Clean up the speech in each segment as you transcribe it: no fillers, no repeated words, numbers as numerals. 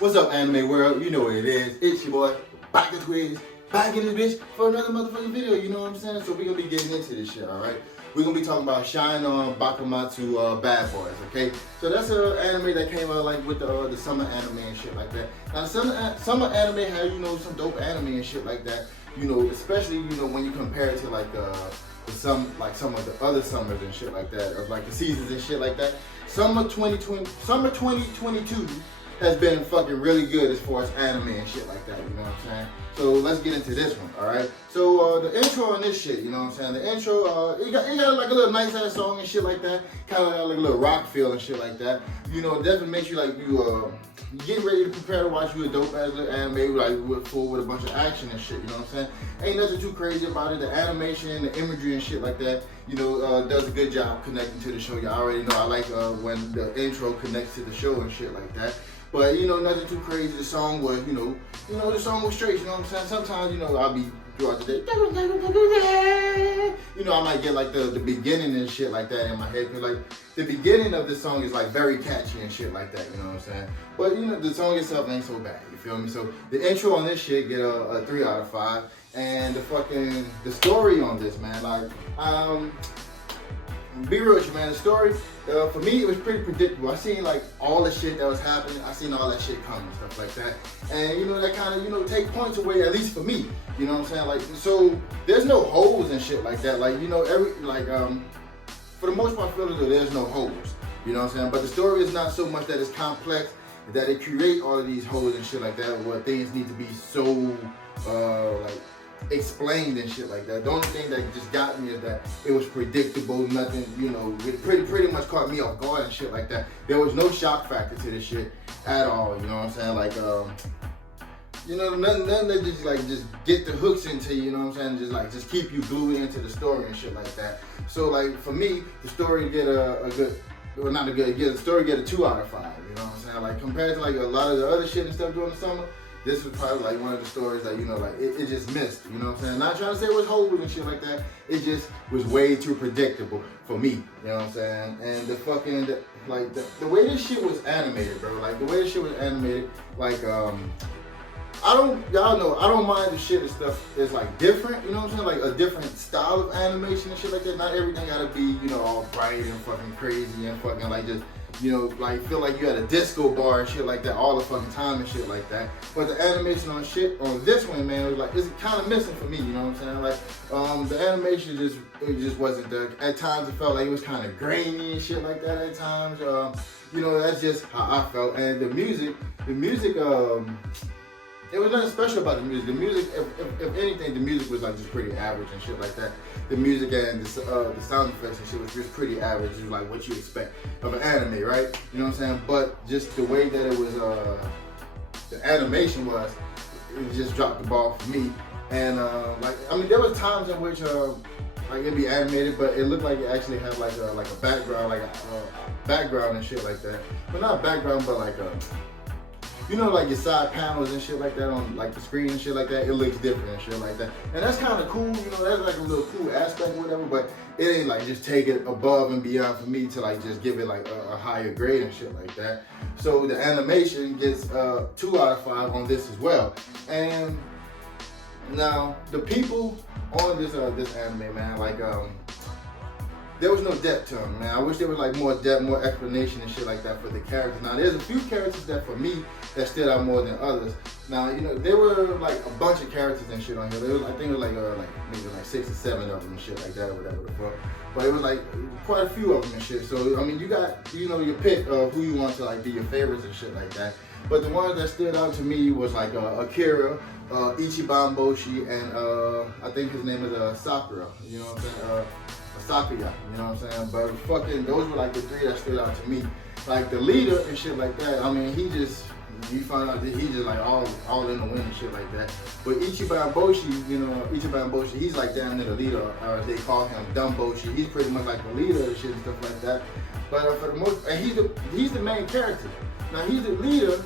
What's up, anime world? You know what it is. It's your boy, back in Quiz, back in this bitch for another motherfucking video, you know what I'm saying? So we're gonna be getting into this shit, alright? We're gonna be talking about Shine On Bakumatsu Bad Boys, okay? So that's an anime that came out like with the summer anime and shit like that. Now the summer anime had, you know, some dope anime and shit like that. You know, especially, you know, when you compare it to like some of the other summers and shit like that, or like the seasons and shit like that. Summer 2022 has been fucking really good as far as anime and shit like that, you know what I'm saying? So let's get into this one, alright? So the intro on this shit, you know what I'm saying? The intro, it got like a little nice ass song and shit like that. Kind of like a little rock feel and shit like that. You know, it definitely makes you like, you get ready to prepare to watch you a dope ass anime like with a bunch of action and shit, you know what I'm saying? Ain't nothing too crazy about it. The animation, the imagery and shit like that, you know, does a good job connecting to the show. Y'all already know I like when the intro connects to the show and shit like that. But, you know, nothing too crazy. The song was, you know, the song was straight, you know what I'm saying? Sometimes, you know, I'll be throughout the day, you know, I might get like the beginning and shit like that in my head. Cause like the beginning of this song is like very catchy and shit like that, you know what I'm saying? But, you know, the song itself ain't so bad, you feel me? So the intro on this shit get a 3 out of 5. And the story on this, man, like, be real with you, man. The story, for me, it was pretty predictable. I seen like all the shit that was happening. I seen all that shit coming and stuff like that. And you know, that kind of, you know, take points away, at least for me. You know what I'm saying? Like, so there's no holes and shit like that. Like, you know, for the most part, I feel as though there's no holes. You know what I'm saying? But the story is not so much that it's complex, that it create all of these holes and shit like that, where things need to be so, like, explained and shit like that. The only thing that just got me is that it was predictable. Nothing, you know, it pretty much caught me off guard and shit like that. There was no shock factor to this shit at all. You know what I'm saying? Like, you know, nothing that just get the hooks into you. You know what I'm saying? Just keep you glued into the story and shit like that. So like for me, the story get a good. Well, not a good. The story get a 2 out of 5. You know what I'm saying? Like compared to like a lot of the other shit and stuff during the summer. This was probably like one of the stories that, you know, like it just missed, you know what I'm saying? Not trying to say it was holes and shit like that. It just was way too predictable for me, you know what I'm saying? And the way this shit was animated, bro, like the way this shit was animated, like, y'all know, I don't mind the shit and stuff is like different, you know what I'm saying? Like a different style of animation and shit like that. Not everything gotta be, you know, all bright and fucking crazy and fucking like just, you know, like feel like you had a disco bar and shit like that all the fucking time and shit like that. But the animation on this one, man, it was like, it's kind of missing for me, you know what I'm saying? Like, the animation just wasn't there. At times it felt like it was kind of grainy and shit like that at times. You know, that's just how I felt. And the music, it was nothing special about the music. The music, if anything, the music was like just pretty average and shit like that. The music and the sound effects and shit was just pretty average. It's like what you expect of an anime, right? You know what I'm saying? But just the way that it was, the animation was, it just dropped the ball for me. And like, I mean, there was times in which like it'd be animated, but it looked like it actually had like a background, like a background and shit like that. But not background, but like a, you know, like your side panels and shit like that on like the screen and shit like that, it looks different and shit like that. And that's kind of cool, you know, that's like a little cool aspect or whatever, but it ain't like just take it above and beyond for me to like just give it like a higher grade and shit like that. So the animation gets 2 out of 5 on this as well. And now the people on this anime, man, like there was no depth to them, man. I wish there was like more depth, more explanation and shit like that for the characters. Now there's a few characters that for me that stood out more than others. Now, you know, there were like a bunch of characters and shit on here. There was, I think it was like maybe like 6 or 7 of them and shit like that or whatever the fuck. But it was like quite a few of them and shit. So I mean, you got, you know, your pick of who you want to like be your favorites and shit like that. But the ones that stood out to me was like Akira, Ichiban Boshi, and I think his name is Sakura. You know what I'm saying? Sakuya, you know what I'm saying? But fucking, those were like the 3 that stood out to me. Like the leader and shit like that, I mean, you find out that he just like all in the wind and shit like that. But Ichiban Boshi, you know, he's like down there the leader, or they call him Dumb Boshi. He's pretty much like the leader and shit and stuff like that. But for the most, and he's the main character. Now he's the leader,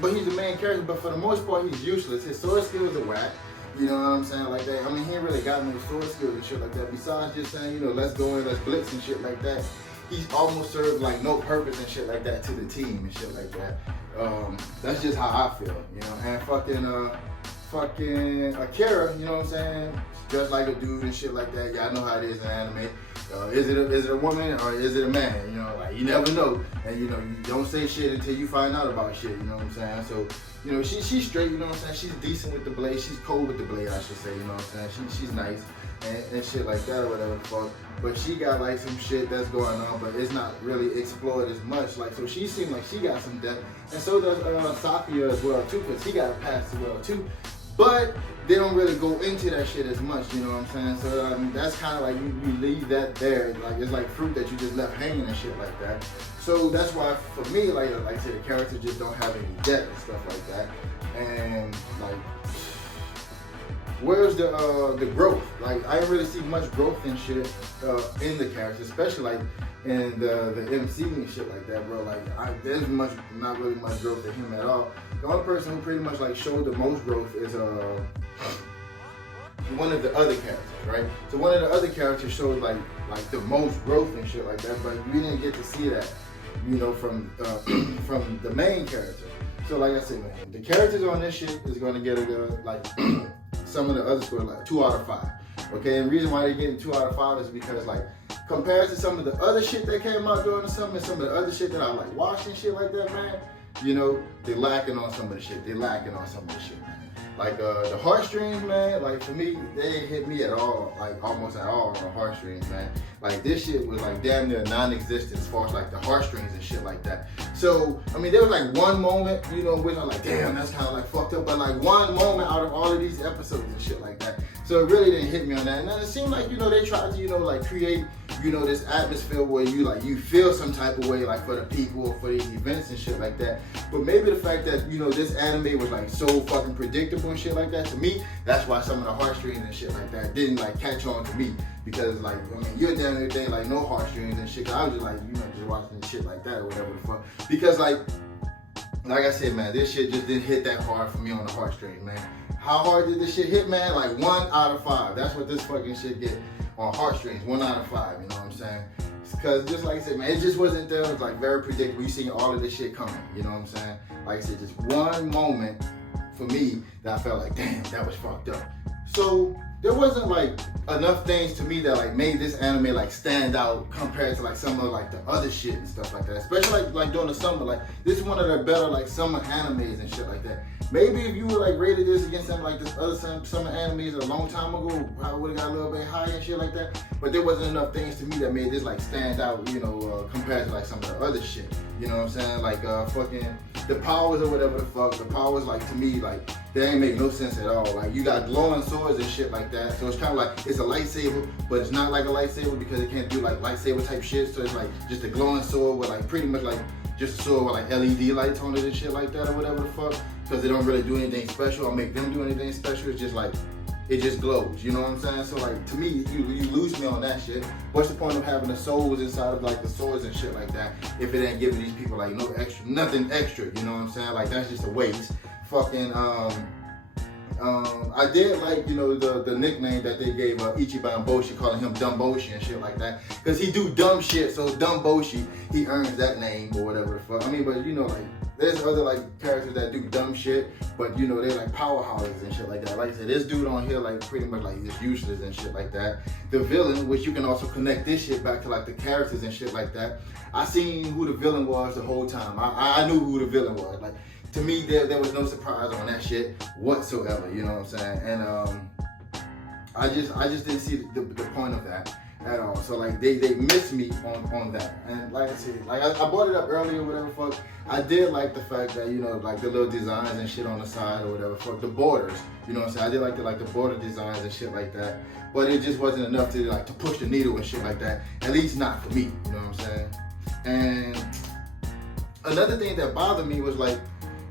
but he's the main character, but for the most part, he's useless. His sword skills are whack. You know what I'm saying? Like that. I mean, he ain't really got no sword skills and shit like that. Besides just saying, you know, let's go in, let's blitz and shit like that. He's almost served like no purpose and shit like that to the team and shit like that. That's just how I feel, you know. And fucking Akira, you know what I'm saying? Just like a dude and shit like that. Y'all know how it is in anime. Is it a woman or is it a man? You know, like you never know. And you know, you don't say shit until you find out about shit. You know what I'm saying? So, you know, she's straight. You know what I'm saying? She's decent with the blade. She's cold with the blade, I should say. You know what I'm saying? She's nice and shit like that or whatever the fuck. But she got like some shit that's going on, but it's not really explored as much. Like, so she seemed like she got some depth, and so does Sakuya as well too, because he got a past as well too. But they don't really go into that shit as much, you know what I'm saying? So that's kind of like you leave that there, like it's like fruit that you just left hanging and shit like that. So that's why for me, like I said, the characters just don't have any depth and stuff like that. And like, where's the growth? Like I didn't really see much growth and shit in the characters, especially like in the MC and shit like that, bro. Like there's not really much growth in him at all. The only person who pretty much like showed the most growth is one of the other characters, right? So one of the other characters showed like the most growth and shit like that, but we didn't get to see that, you know, from the main character. So like I said, man, the characters on this shit is gonna get like some of the other scores like 2 out of 5. Okay, and the reason why they're getting 2 out of 5 is because like compared to some of the other shit that came out during the summer and some of the other shit that I like watching shit like that, man, you know, they lacking on some of the shit. They lacking on some of the shit, man. Like the heartstrings, man, like for me, they didn't hit me at all, like almost at all on the heartstrings, man. Like this shit was like damn near non-existent as far as like the heartstrings and shit like that. So, I mean, there was like one moment, you know, which I'm like, damn, that's kind of like fucked up, but like one moment out of all of these episodes and shit like that. So it really didn't hit me on that. And then it seemed like, you know, they tried to, you know, like create, you know, this atmosphere where you feel some type of way like for the people or for these events and shit like that. But maybe the fact that, you know, this anime was like so fucking predictable and shit like that, to me, that's why some of the heartstrings and shit like that didn't like catch on to me. Because like, I mean, you're down there thing like no heartstrings and shit. I was just like, you know, just watching shit like that or whatever the fuck. Because like I said, man, this shit just didn't hit that hard for me on the heartstrings, man. How hard did this shit hit, man? Like 1 out of 5. That's what this fucking shit get on heartstrings. 1 out of 5. You know what I'm saying? Because just like I said, man, it just wasn't there. It was like very predictable. You seen all of this shit coming. You know what I'm saying? Like I said, just one moment for me that I felt like, damn, that was fucked up. So there wasn't like enough things to me that like made this anime like stand out compared to like some of like the other shit and stuff like that. Especially like during the summer, like this is one of the better like summer animes and shit like that. Maybe if you would like rated this against something like this other summer animes a long time ago, I would have got a little bit higher and shit like that. But there wasn't enough things to me that made this like stand out, you know, compared to like some of the other shit. You know what I'm saying? Like fucking the powers or whatever the fuck. The powers like to me like they ain't make no sense at all. Like you got glowing swords and shit like that. So it's kind of like it's a lightsaber, but it's not like a lightsaber because it can't do like lightsaber type shit. So it's like just a glowing sword with like pretty much like just a sword with like LED lights on it and shit like that or whatever the fuck. Because they don't really do anything special or make them do anything special. It's just like, it just glows, you know what I'm saying? So like, to me, you lose me on that shit. What's the point of having the souls inside of like the swords and shit like that if it ain't giving these people like no extra, nothing extra, you know what I'm saying? Like that's just a waste. Fucking, I did like, you know, the nickname that they gave Ichiban Boshi, calling him Dumb Boshi and shit like that. Because he do dumb shit, so Dumb Boshi, he earns that name or whatever the fuck. I mean, but you know, like, there's other like characters that do dumb shit, but you know, they're like powerhouses and shit like that. Like I said, this dude on here like pretty much like is useless and shit like that. The villain, which you can also connect this shit back to like the characters and shit like that. I seen who the villain was the whole time. I knew who the villain was. Like to me, there was no surprise on that shit whatsoever. You know what I'm saying? And I just didn't see the point of that at all. So like they missed me on that. And like I said, like I brought it up earlier, whatever fuck. I did like the fact that, you know, like the little designs and shit on the side or whatever fuck, the borders, you know what I'm saying? I did like the border designs and shit like that. But it just wasn't enough to like to push the needle and shit like that. At least not for me, you know what I'm saying? And another thing that bothered me was like,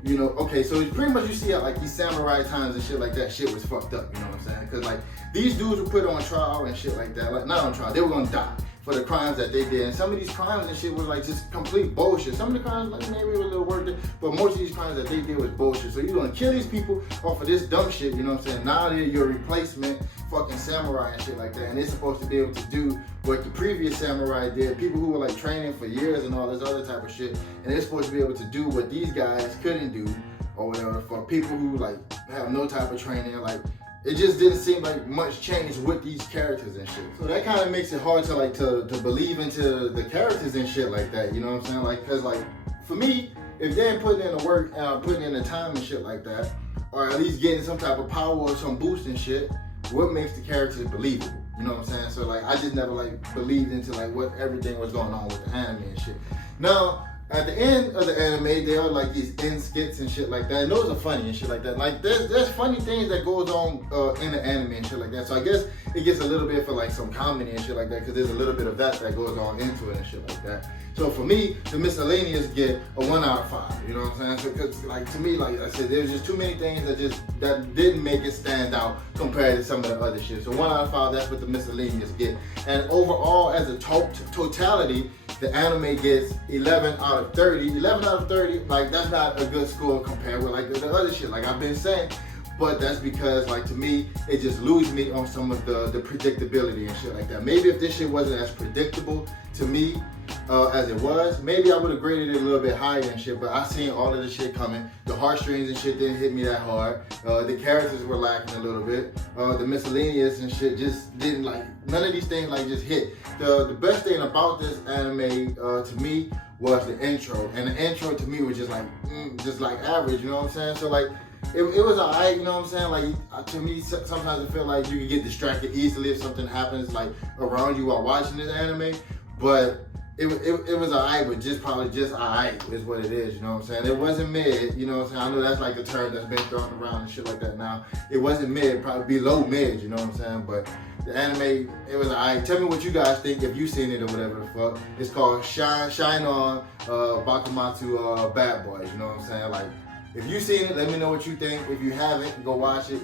you know, okay, so it's pretty much you see how like these samurai times and shit like that shit was fucked up, you know what I'm saying? Because like these dudes were put on trial and shit like that, like not on trial, they were gonna die for the crimes that they did. And some of these crimes and shit was like just complete bullshit. Some of the crimes like maybe it was a little worth it, but most of these crimes that they did was bullshit. So you're gonna kill these people off of this dumb shit, you know what I'm saying? Now they're your replacement fucking samurai and shit like that, and they're supposed to be able to do what the previous samurai did. People who were like training for years and all this other type of shit, and they're supposed to be able to do what these guys couldn't do, or whatever. For people who like have no type of training, like it just didn't seem like much change with these characters and shit. So that kind of makes it hard to like to believe into the characters and shit like that. You know what I'm saying? Like, cause like for me, if they ain't putting in the work, putting in the time and shit like that, or at least getting some type of power or some boost and shit, what makes the characters believable? You know what I'm saying? So like I just never like believed into like what everything was going on with the anime and shit. Now, at the end of the anime, they are like these end skits and shit like that. And those are funny and shit like that. Like there's funny things that goes on in the anime and shit like that. So I guess it gets a little bit for like some comedy and shit like that, because there's a little bit of that goes on into it and shit like that. So for me, the miscellaneous get a 1 out of 5. You know what I'm saying? So cause like to me, like I said, there's just too many things that didn't make it stand out compared to some of the other shit. So 1 out of 5, that's what the miscellaneous get. And overall, as a totality, the anime gets 11 out of 30. 11 out of 30, like that's not a good score compared with like the other shit, like I've been saying. But that's because, like, to me, it just loses me on some of the predictability and shit like that. Maybe if this shit wasn't as predictable to me as it was, maybe I would have graded it a little bit higher and shit. But I seen all of the shit coming. The heartstrings and shit didn't hit me that hard. The characters were lacking a little bit. The miscellaneous and shit just didn't like. None of these things like just hit. The best thing about this anime to me was the intro, and the intro to me was just like average. You know what I'm saying? So like. It was alright, you know what I'm saying? Like, to me, sometimes I feel like you can get distracted easily if something happens, like, around you while watching this anime. But it was alright, but probably just alright is what it is, you know what I'm saying? It wasn't mid, you know what I'm saying? I know that's like the term that's been thrown around and shit like that now. It wasn't mid, probably below mid, you know what I'm saying? But the anime, it was alright. Tell me what you guys think if you've seen it or whatever the fuck. It's called Shine On Bakumatsu Bad Boys, you know what I'm saying? Like, if you've seen it, let me know what you think. If you haven't, go watch it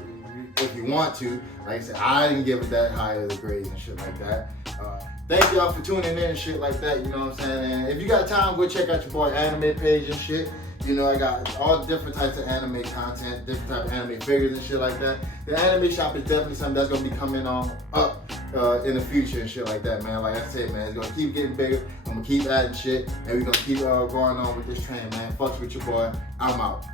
if you want to. Like I said, I didn't give it that high of the grades and shit like that. Thank y'all for tuning in and shit like that, you know what I'm saying? And if you got time, go check out your boy anime page and shit. You know, I got all different types of anime content, different type of anime figures and shit like that. The anime shop is definitely something that's gonna be coming on up in the future and shit like that, man. Like I said, man, it's gonna keep getting bigger. I'm gonna keep adding shit, and we're gonna keep going on with this train, man. Fucks with your boy. I'm out.